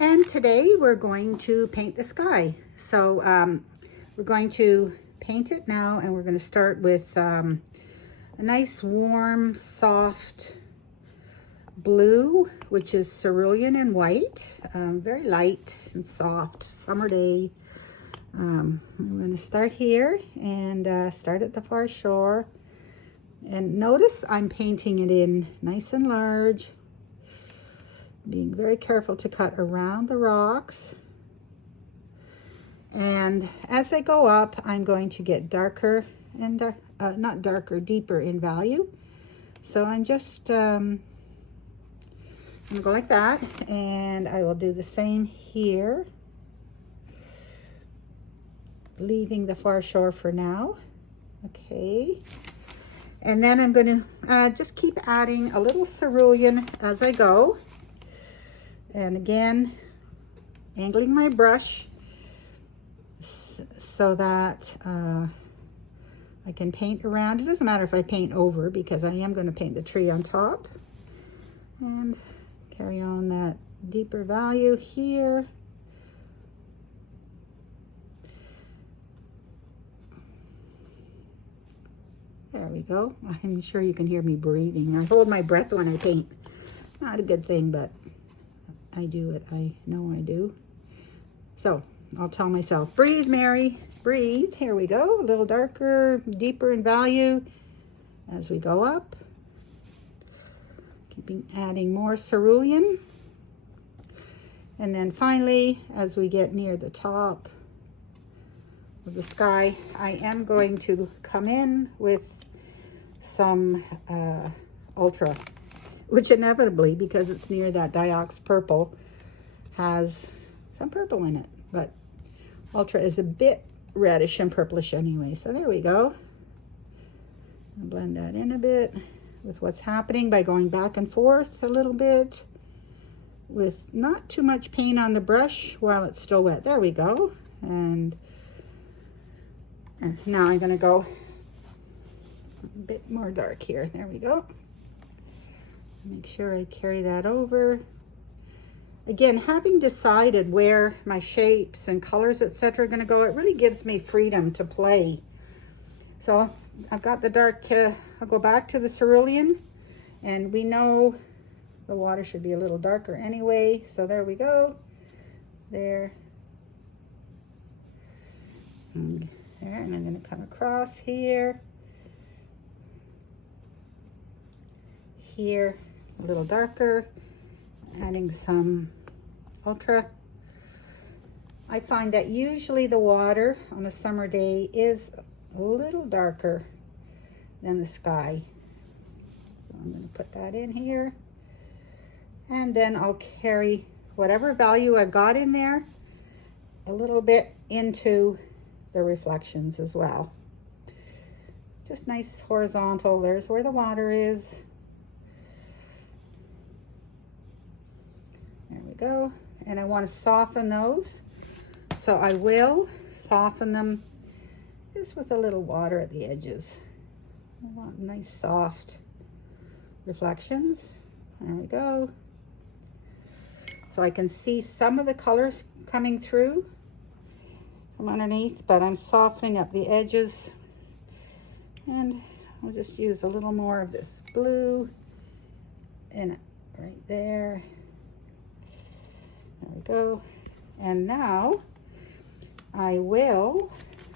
And today we're going to paint the sky. So we're going to paint it now, and we're going to start with a nice warm soft blue, which is cerulean and white, very light and soft summer day. I'm going to start here and start at the far shore, and notice I'm painting it in nice and large, being very careful to cut around the rocks. And as I go up, I'm going to get darker and not darker, deeper in value. So I'm just I'm gonna go like that, and I will do the same here, leaving the far shore for now. Okay, and then I'm going to just keep adding a little cerulean as I go. And again, angling my brush so that I can paint around. It doesn't matter if I paint over, because I am going to paint the tree on top. And carry on that deeper value here. There we go. I'm sure you can hear me breathing. I hold my breath when I paint. Not a good thing, but I do it. I know I do. So I'll tell myself, breathe, Mary, breathe. Here we go. A little darker, deeper in value as we go up. Keeping adding more cerulean. And then finally, as we get near the top of the sky, I am going to come in with some ultra, which inevitably, because it's near that Diox purple, has some purple in it, but ultra is a bit reddish and purplish anyway. So there we go. I'll blend that in a bit with what's happening by going back and forth a little bit with not too much paint on the brush while it's still wet. There we go. And now I'm going to go a bit more dark here. There we go. Make sure I carry that over. Again, having decided where my shapes and colors, etc., are going to go, it really gives me freedom to play. So I've got the dark, I'll go back to the cerulean, and we know the water should be a little darker anyway. So there we go. There. And there, and I'm going to come across here. Here, a little darker, adding some ultra. I find that usually the water on a summer day is a little darker than the sky. So I'm going to put that in here, and then I'll carry whatever value I've got in there a little bit into the reflections as well. Just nice horizontal. There's where the water is. There we go. And I want to soften those. So I will soften them just with a little water at the edges. I want nice soft reflections. There we go. So I can see some of the colors coming through from underneath, but I'm softening up the edges. And I'll just use a little more of this blue and right there. There we go. And now I will,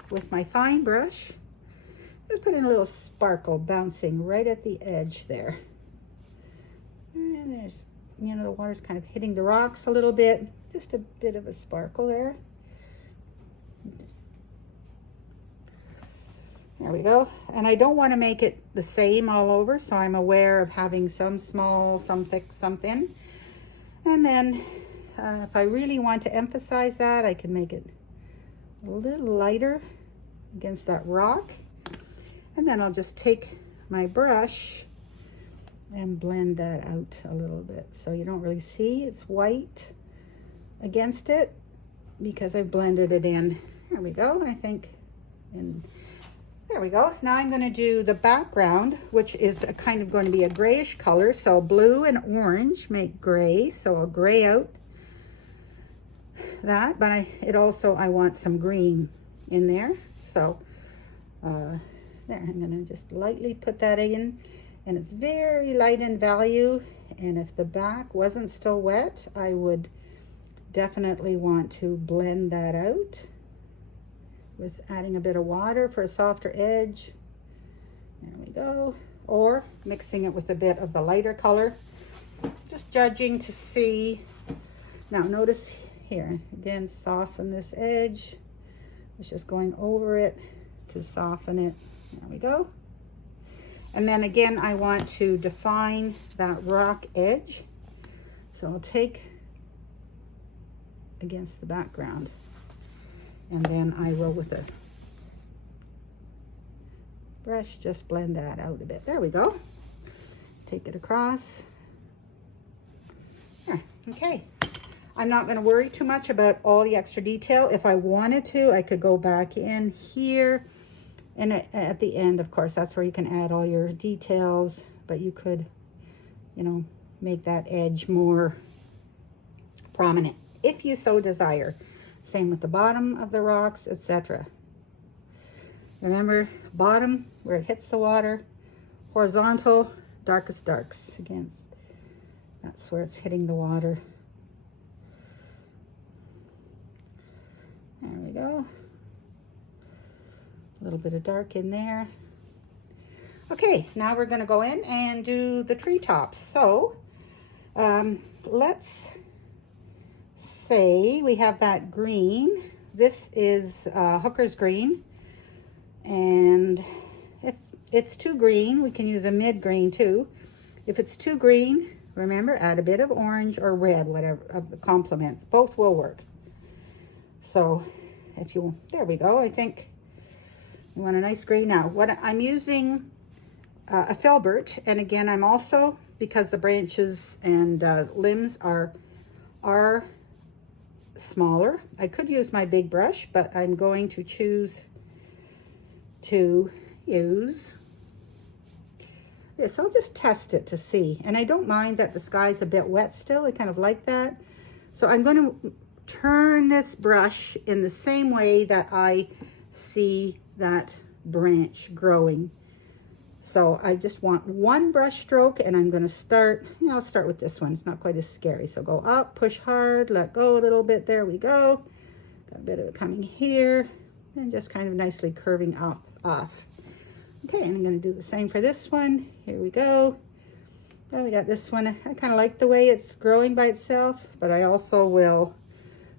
with my fine brush, just put in a little sparkle bouncing right at the edge there. And there's, you know, the water's kind of hitting the rocks a little bit. Just a bit of a sparkle there. There we go. And I don't want to make it the same all over, so I'm aware of having some small, some thick, some thin. And then if I really want to emphasize that, I can make it a little lighter against that rock. And then I'll just take my brush and blend that out a little bit. So you don't really see it's white against it because I've blended it in. There we go, I think. And there we go. Now I'm going to do the background, which is a kind of going to be a grayish color. So blue and orange make gray. So I'll gray out that, but I want some green in there. So there, I'm gonna just lightly put that in, and it's very light in value. And if the back wasn't still wet, I would definitely want to blend that out with adding a bit of water for a softer edge. There we go. Or mixing it with a bit of the lighter color. Just judging to see. Now notice here, again, soften this edge. It's just going over it to soften it. There we go. And then again, I want to define that rock edge. So I'll take against the background, and then I will, with a brush, just blend that out a bit. There we go. Take it across. There, okay. I'm not going to worry too much about all the extra detail. If I wanted to, I could go back in here, and at the end, of course, that's where you can add all your details, but you could, you know, make that edge more prominent if you so desire. Same with the bottom of the rocks, etc. Remember, bottom where it hits the water, horizontal, darkest darks against, that's where it's hitting the water. There we go. A little bit of dark in there. Okay, now we're going to go in and do the treetops. So let's say we have that green. This is Hooker's green, and if it's too green, we can use a mid green too. If it's too green, remember, add a bit of orange or red, whatever of the complements. Both will work. So if you, there we go. I think you want a nice green. Now what I'm using, a filbert, and again, I'm also, because the branches and limbs are smaller, I could use my big brush, but I'm going to choose to use this. I'll just test it to see. And I don't mind that the sky's a bit wet still. I kind of like that. So I'm going to turn this brush in the same way that I see that branch growing. So I just want one brush stroke, and I'm going to start, you know, I'll start with this one. It's not quite as scary. So go up, push hard, let go a little bit. There we go. Got a bit of it coming here, and just kind of nicely curving up off. Okay, and I'm going to do the same for this one. Here we go. Oh, we got this one. I kind of like the way it's growing by itself, but I also will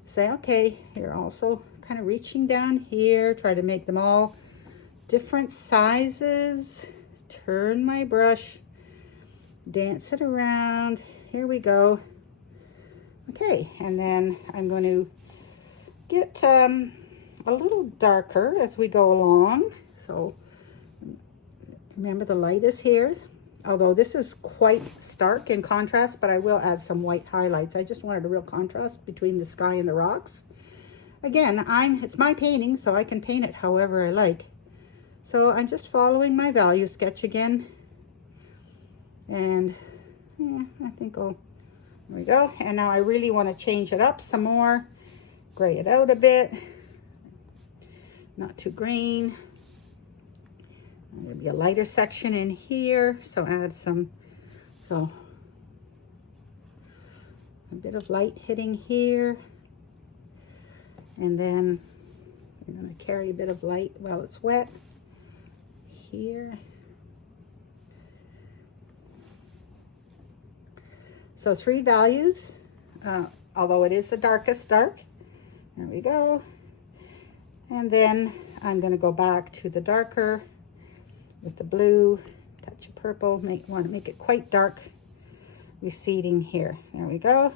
say, okay, you're also kind of reaching down here, try to make them all different sizes. Turn my brush, dance it around. Here we go. Okay, and then I'm going to get a little darker as we go along. So remember, the light is here, although this is quite stark in contrast, but I will add some white highlights. I just wanted a real contrast between the sky and the rocks. Again, it's my painting, so I can paint it however I like. So I'm just following my value sketch again. And yeah, I think there we go. And now I really want to change it up some more, gray it out a bit, not too green. There'll be a lighter section in here, so add some, so a bit of light hitting here, and then I'm going to carry a bit of light while it's wet here. So 3 values, although it is the darkest dark. There we go. And then I'm going to go back to the darker with the blue, touch of purple, want to make it quite dark, receding here. There we go.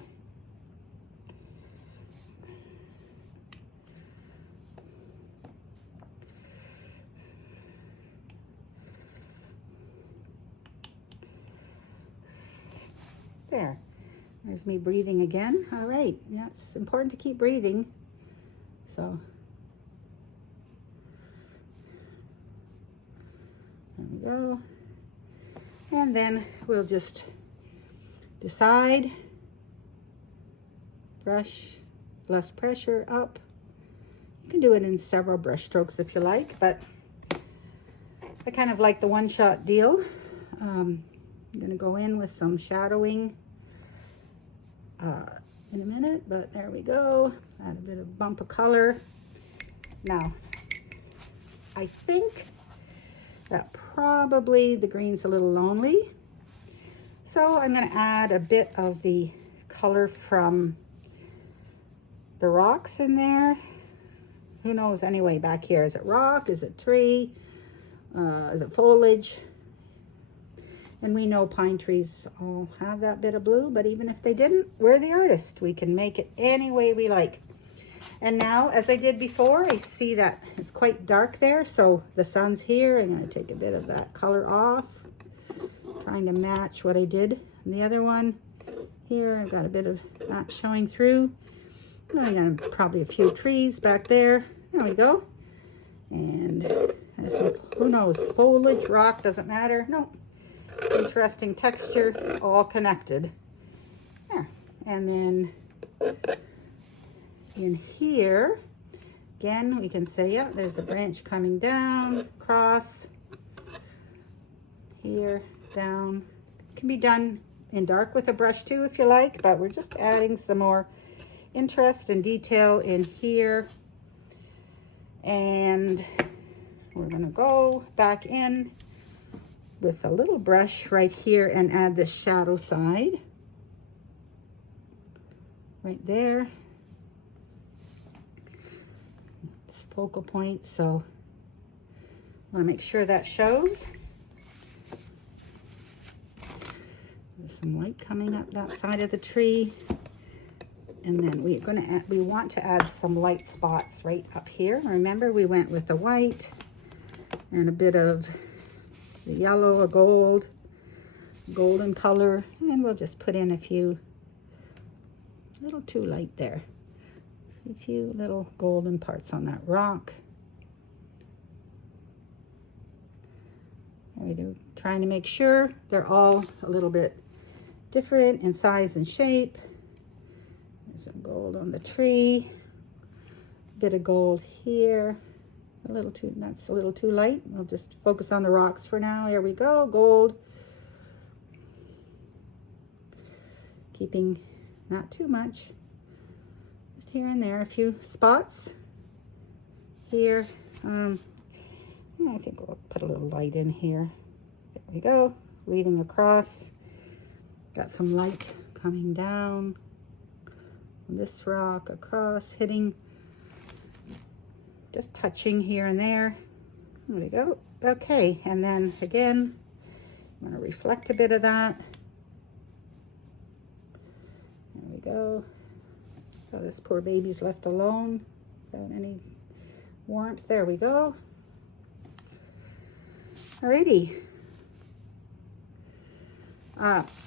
There. There's me breathing again. All right. Yeah, it's important to keep breathing. So there we go. And then we'll just decide, brush, less pressure up. You can do it in several brush strokes if you like, but I kind of like the one-shot deal. I'm gonna go in with some shadowing in a minute, but there we go. Add a bit of bump of color. Now, I think that probably the green's a little lonely, so I'm gonna add a bit of the color from the rocks in there. Who knows anyway back here? Is it rock? Is it tree? Is it foliage? And we know pine trees all have that bit of blue, but even if they didn't, we're the artist. We can make it any way we like. And now, as I did before, I see that it's quite dark there, so the sun's here. I'm going to take a bit of that color off, trying to match what I did in the other one. Here, I've got a bit of that showing through. And probably a few trees back there. There we go. And there's some, who knows, foliage, rock, doesn't matter. No. Interesting texture, all connected. There. And then in here, again, we can say, yeah, there's a branch coming down, across, here, down. It can be done in dark with a brush too, if you like, but we're just adding some more interest and detail in here. And we're gonna go back in with a little brush right here and add the shadow side right there. It's focal point, so I want to make sure that shows. There's some light coming up that side of the tree, and then we're going to add, we want to add some light spots right up here. Remember, we went with the white and a bit of the yellow, a golden color, and we'll just put in a few, a little too light there, a few little golden parts on that rock. There we do, trying to make sure they're all a little bit different in size and shape. There's some gold on the tree, a bit of gold here. A little too, that's a little too light. We'll just focus on the rocks for now. Here we go, gold. Keeping not too much, just here and there, a few spots here. I think we'll put a little light in here. There we go, leading across. Got some light coming down on this rock, across, hitting, just touching here and there. There we go. Okay, and then again, I'm going to reflect a bit of that. There we go. So this poor baby's left alone without any warmth. There we go. Alrighty.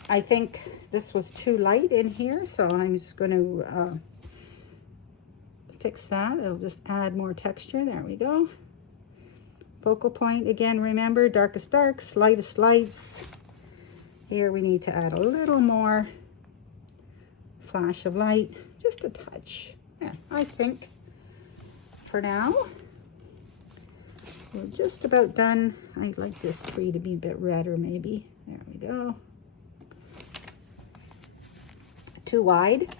I think this was too light in here, so I'm just going to fix that. It'll just add more texture. There we go. Focal point, again, remember, darkest darks, lightest lights. Here we need to add a little more flash of light, just a touch. Yeah, I think for now we're just about done. I'd like this tree to be a bit redder maybe. There we go. Too wide.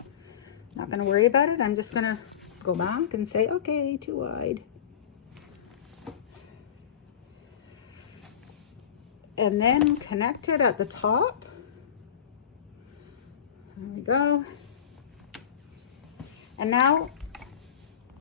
Not going to worry about it. I'm just going to go back and say, okay, too wide. And then connect it at the top. There we go. And now